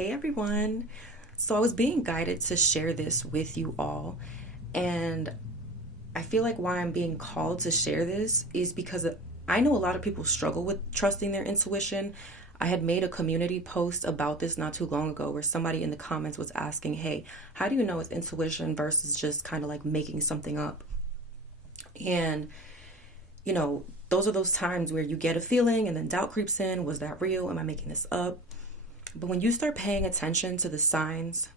Hey everyone. So I was being guided to share this with you all, and I feel like why I'm being called to share this is because I know a lot of people struggle with trusting their intuition. I had made a community post about this not too long ago where somebody in the comments was asking, "Hey, how do you know it's intuition versus just kind of like making something up?" And those are those times where you get a feeling and then doubt creeps in. Was that real? Am I making this up? But when you start paying attention to the signs,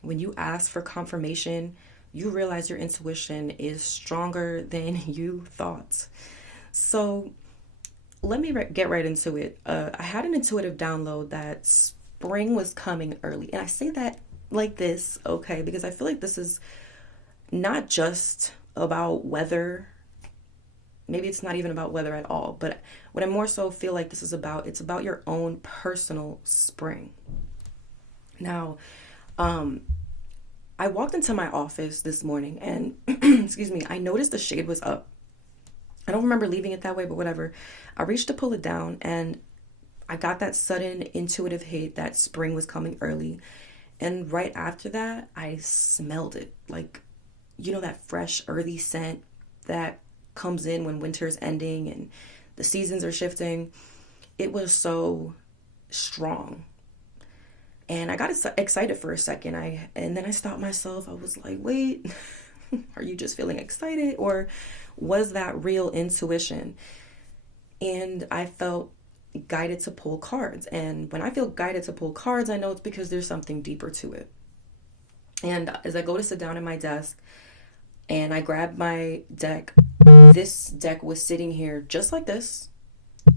when you ask for confirmation, you realize your intuition is stronger than you thought. So let me get right into it. I had an intuitive download that spring was coming early. And I say that like this, okay, because I feel like this is not just about weather. Maybe it's not even about weather at all, but what I more so feel like this is about, it's about your own personal spring. Now, I walked into my office this morning and, excuse me, I noticed the shade was up. I don't remember leaving it that way, but whatever. I reached to pull it down and I got that sudden intuitive hit that spring was coming early. And right after that, I smelled it. Like, that fresh, earthy scent that comes in when winter's ending and the seasons are shifting. It was so strong. And I got excited for a second. And then I stopped myself. I was like, wait, are you just feeling excited or was that real intuition? And I felt guided to pull cards. And when I feel guided to pull cards, I know it's because there's something deeper to it. And as I go to sit down at my desk and I grabbed my deck, this deck was sitting here just like this.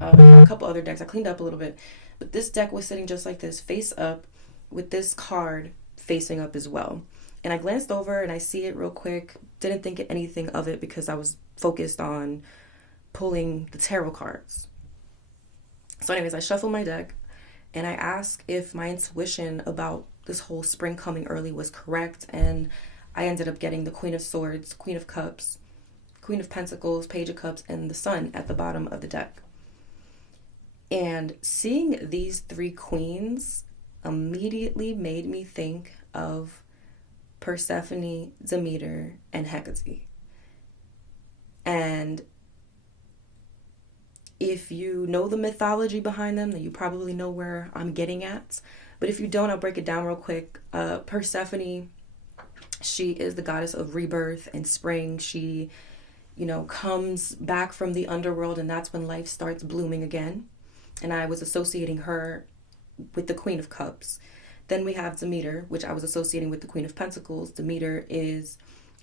I have a couple other decks. I cleaned up a little bit. But this deck was sitting just like this, face up, with this card facing up as well. And I glanced over and I see it real quick. Didn't think anything of it because I was focused on pulling the tarot cards. So anyways, I shuffle my deck and I ask if my intuition about this whole spring coming early was correct. And I ended up getting the Queen of Swords, Queen of Cups, Queen of Pentacles, Page of Cups, and the Sun at the bottom of the deck. And seeing these three queens immediately made me think of Persephone, Demeter, and Hecate. And if you know the mythology behind them, then you probably know where I'm getting at. But if you don't, I'll break it down real quick. Persephone, she is the goddess of rebirth and spring. She, comes back from the underworld, and that's when life starts blooming again. And I was associating her with the Queen of Cups. Then we have Demeter, which I was associating with the Queen of Pentacles. Demeter is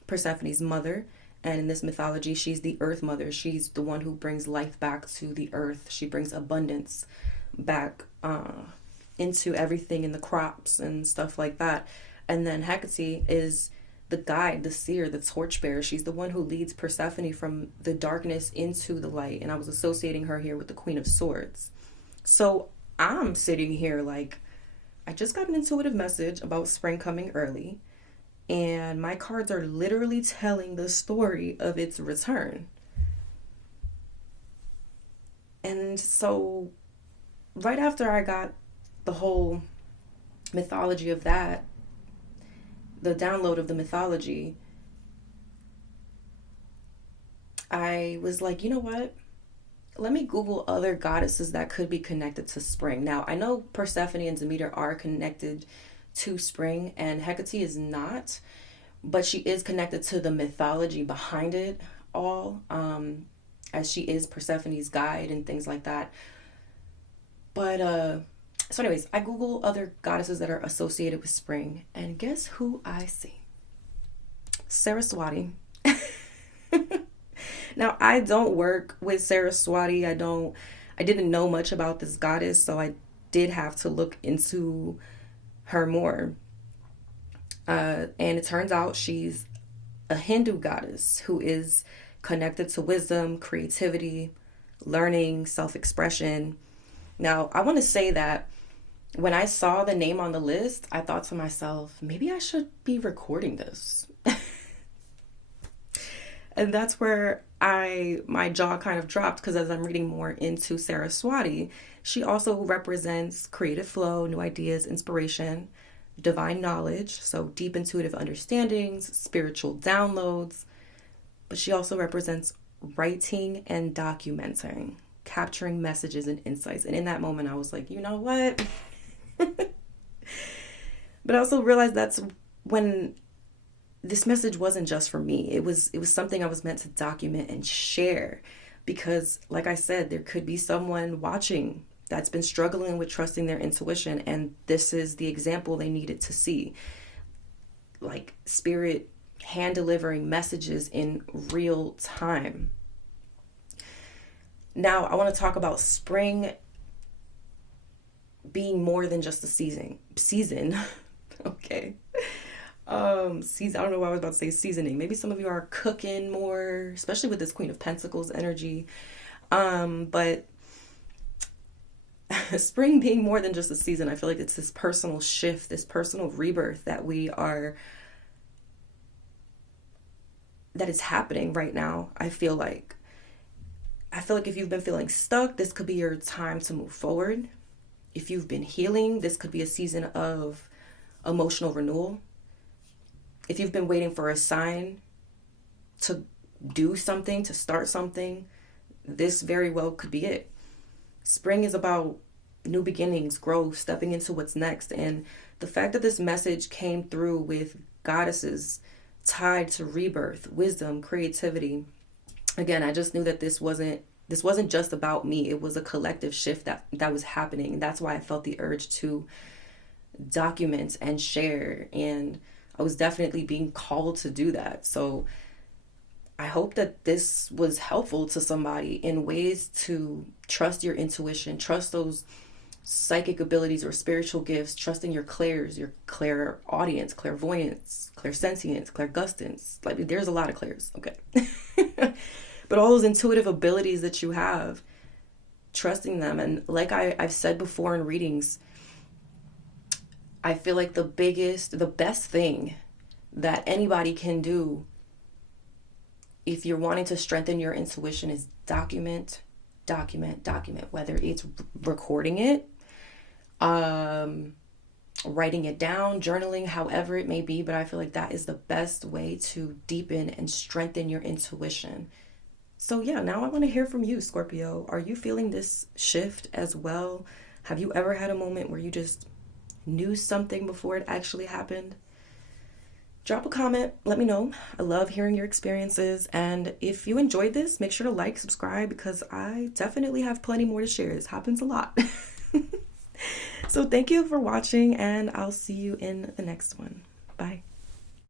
Persephone's mother, and in this mythology, she's the Earth Mother. She's the one who brings life back to the earth. She brings abundance back into everything in the crops and stuff like that. And then Hecate is the guide, the seer, the torchbearer. She's the one who leads Persephone from the darkness into the light. And I was associating her here with the Queen of Swords. So I'm sitting here like, I just got an intuitive message about spring coming early, and my cards are literally telling the story of its return. And so right after I got the whole mythology of that, the download of the mythology, I was like, you know what? Let me Google other goddesses that could be connected to spring. Now, I know Persephone and Demeter are connected to spring, and Hecate is not, but she is connected to the mythology behind it all, as she is Persephone's guide and things like that. But, so anyways, I Google other goddesses that are associated with spring, and guess who I see? Saraswati. Now, I don't work with Saraswati. I didn't know much about this goddess, so I did have to look into her more. And it turns out she's a Hindu goddess who is connected to wisdom, creativity, learning, self-expression. Now, I want to say that when I saw the name on the list, I thought to myself, maybe I should be recording this. And that's where my jaw kind of dropped, because as I'm reading more into Saraswati, she also represents creative flow, new ideas, inspiration, divine knowledge, so deep intuitive understandings, spiritual downloads. But she also represents writing and documenting, capturing messages and insights. And in that moment, I was like, you know what? But I also realized that's when this message wasn't just for me. It was something I was meant to document and share, because like I said, there could be someone watching that's been struggling with trusting their intuition, and this is the example they needed to see. Like spirit hand delivering messages in real time. Now, I want to talk about spring being more than just a season. Okay. Season, I don't know why I was about to say seasoning. Maybe some of you are cooking more, especially with this Queen of Pentacles energy. But spring being more than just a season, I feel like it's this personal shift, this personal rebirth that is happening right now. I feel like if you've been feeling stuck, this could be your time to move forward. If you've been healing, this could be a season of emotional renewal. If you've been waiting for a sign to do something, to start something, this very well could be it. Spring is about new beginnings, growth, stepping into what's next. And the fact that this message came through with goddesses tied to rebirth, wisdom, creativity. Again, I just knew that this wasn't just about me. It was a collective shift that was happening. And that's why I felt the urge to document and share. And I was definitely being called to do that. So I hope that this was helpful to somebody in ways to trust your intuition, trust those psychic abilities or spiritual gifts, trusting your clairs, your clairaudience, clairvoyance, clairsentience, clairgustance. Like, there's a lot of clairs, okay? But all those intuitive abilities that you have, trusting them. And like I've said before in readings, I feel like the best thing that anybody can do if you're wanting to strengthen your intuition is document, whether it's recording it, writing it down, journaling, however it may be. But I feel like that is the best way to deepen and strengthen your intuition. So yeah, now I want to hear from you, Scorpio. Are you feeling this shift as well? Have you ever had a moment where you just knew something before it actually happened? Drop a comment, let me know. I love hearing your experiences. And if you enjoyed this, make sure to like, subscribe, because I definitely have plenty more to share. This happens a lot. So thank you for watching, and I'll see you in the next one. Bye.